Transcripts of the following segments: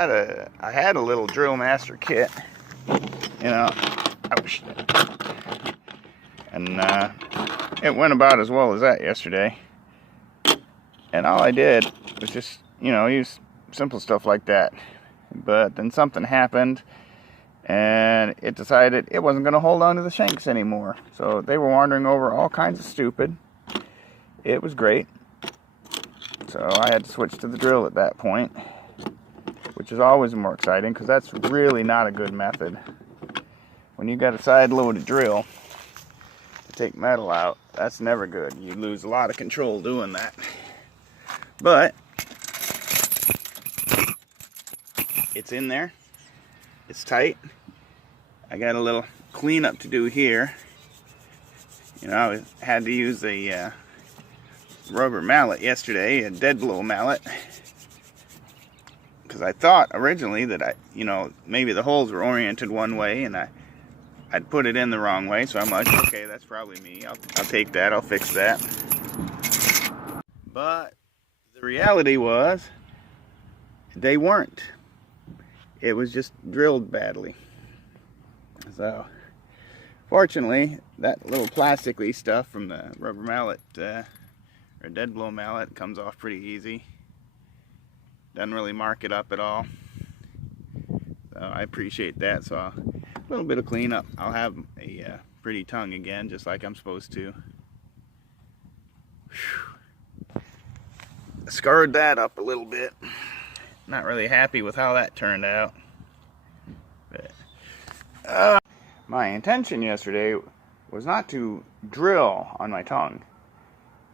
I had a little drill master kit, you know, ouch, and it went about as well as that yesterday. And all I did was just, use simple stuff like that. But then something happened, and it decided it wasn't going to hold on to the shanks anymore. So they were wandering over all kinds of stupid. It was great. So I had to switch to the drill at that point, which is always more exciting because that's really not a good method. When you got a side-loaded drill to take metal out, that's never good. You lose a lot of control doing that. But it's in there. It's tight. I got a little cleanup to do here. I had to use a rubber mallet yesterday, a dead blow mallet, because I thought originally that maybe the holes were oriented one way and I'd put it in the wrong way. So I'm like, okay, that's probably me. I'll take that. I'll fix that. But the reality was they weren't. It was just drilled badly. So fortunately, that little plastic-y stuff from the rubber mallet or dead blow mallet comes off pretty easy. Doesn't really mark it up at all. So I appreciate that. So a little bit of cleanup. I'll have a pretty tongue again, just like I'm supposed to. Whew. Scarred that up a little bit. Not really happy with how that turned out. But my intention yesterday was not to drill on my tongue,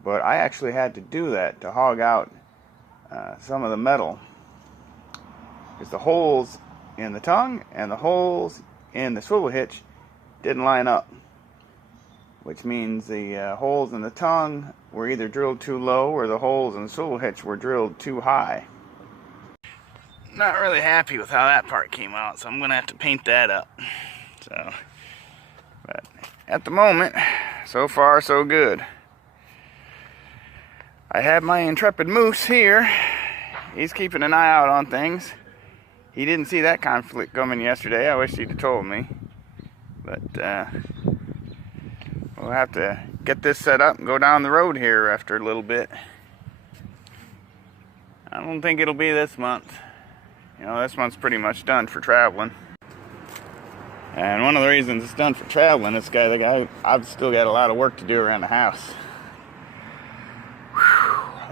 but I actually had to do that to hog out some of the metal, because the holes in the tongue and the holes in the swivel hitch didn't line up, which means the holes in the tongue were either drilled too low or the holes in the swivel hitch were drilled too high. Not really happy with how that part came out, so I'm gonna have to paint that up. So, but at the moment, so far so good. I have my intrepid moose here. He's keeping an eye out on things. He didn't see that conflict coming yesterday. I wish he'd have told me. But we'll have to get this set up and go down the road here after a little bit. I don't think it'll be this month. This month's pretty much done for traveling. And one of the reasons it's done for traveling is I've still got a lot of work to do around the house.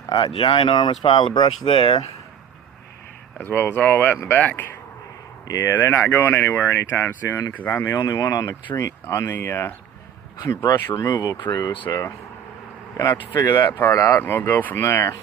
A ginormous pile of brush there, as well as all that in the back. Yeah, they're not going anywhere anytime soon because I'm the only one on the brush removal crew. So gonna have to figure that part out, and we'll go from there.